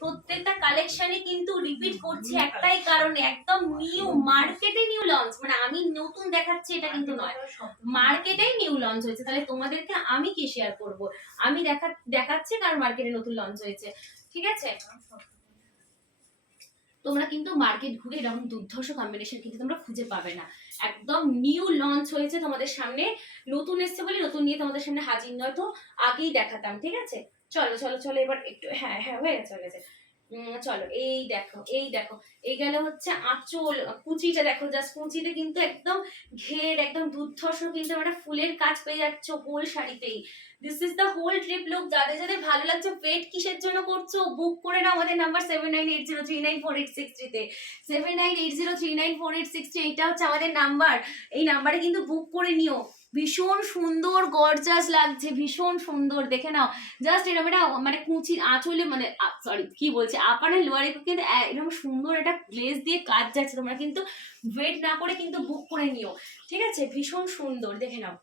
প্রত্যেকটা কালেকশনে কিন্তু রিপিট করছি একটাই কারণে, একদম নিউ মার্কেটে নিউ লঞ্চ, মানে আমি নতুন দেখাচ্ছি এটা কিন্তু নয়, মার্কেটেই নিউ লঞ্চ হয়েছে। তাহলে তোমাদেরকে আমি কি শেয়ার করব, আমি দেখাচ্ছি কারণ মার্কেটে নতুন লঞ্চ হয়েছে, ঠিক আছে। তোমরা কিন্তু মার্কেট ঘুরে এরকম দুর্ধর্ষ কম্বিনেশন কিন্তু তোমরা খুঁজে পাবে না, একদম নিউ লঞ্চ হয়েছে তোমাদের সামনে, নতুন এসছে বলে নতুন নিয়ে তোমাদের সামনে হাজির, নয় তো আগেই দেখাতাম, ঠিক আছে। চলো চলো চলো এবার একটু, হ্যাঁ হ্যাঁ হয়ে গেছে হয়ে গেছে। চলো এই দেখো এই দেখো, এই গেল হচ্ছে আঁচল, কুচিটা দেখো, জাস্ট কুচিতে কিন্তু একদম ঘের একদম দুর্ধর্ষ কিন্তু একটা ফুলের কাজ পেয়ে যাচ্ছ হোল শাড়িতেই। This is the whole trip look. যাদের যাদের ভালো লাগছে, ওয়েট কিসের জন্য করছো, বুক করে নাও আমাদের নাম্বার 7980394863 তে, 7980394863, এইটা হচ্ছে আমাদের নাম্বার। এই নাম্বারে কিন্তু বুক করে নিও। ভীষণ সুন্দর গর্জাস লাগছে, ভীষণ সুন্দর, দেখে নাও। জাস্ট এরকম একটা মানে কুচির আঁচলে, মানে সরি কি বলছে, আপারে লোয়ারে কিন্তু এরকম সুন্দর একটা গ্লেজ দিয়ে কাজ যাচ্ছে। তোমরা কিন্তু ওয়েট না করে কিন্তু বুক করে নিও, ঠিক আছে। ভীষণ সুন্দর, দেখে নাও।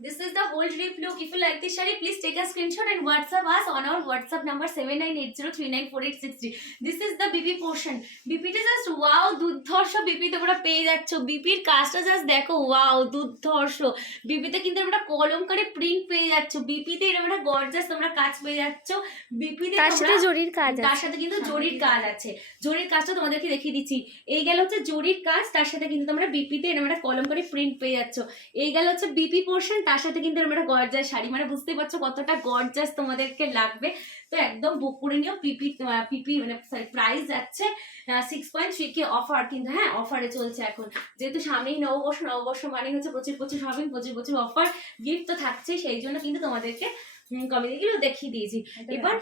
This is the whole trip look. If you like this saree, please take a screenshot and WhatsApp us on our WhatsApp number 7980394863. This is the BP portion. BP তে জাস্ট ওয়াও দুর্ধর্ষ বিপি তোমরা পেয়ে যাচ্ছ। বিপির কাজটা just দেখো, wow দুর্ধর্ষ। বিপিতে কিন্তু তোমরা কলমকারী প্রিন্ট পেয়ে যাচ্ছ, বিপিতে এরকম একটা গর্জাস তোমরা কাজ পেয়ে যাচ্ছ। বিপিতে তার সাথে জরির কাজ আছে, তার সাথে কিন্তু জরির কাজ আছে। জরির কাজটা তোমাদেরকে দেখিয়ে দিচ্ছি। এই গেল হচ্ছে জরির কাজ, তার সাথে কিন্তু তোমরা বিপিতে এরকম একটা কলমকারী প্রিন্ট পেয়ে যাচ্ছ। এই গেল হচ্ছে বিপি পোর্শন, তার সাথে কিন্তু এরকম একটা গর্জাস শাড়ি, মানে বুঝতেই পারছো কতটা গর্জাস তোমাদেরকে লাগবে। তো একদম বুক করে নিও। পিপি মানে প্রাইস যাচ্ছে 6.3K অফার, কিন্তু হ্যাঁ অফারে চলছে এখন, যেহেতু সামনেই নববর্ষ, নববর্ষ মানে হচ্ছে প্রচুর প্রচুর শপিং, প্রচুর প্রচুর অফার, গিফট তো থাকছে, সেই জন্য কিন্তু তোমাদেরকে কমিটিগুলো দেখিয়ে দিয়েছি। এবার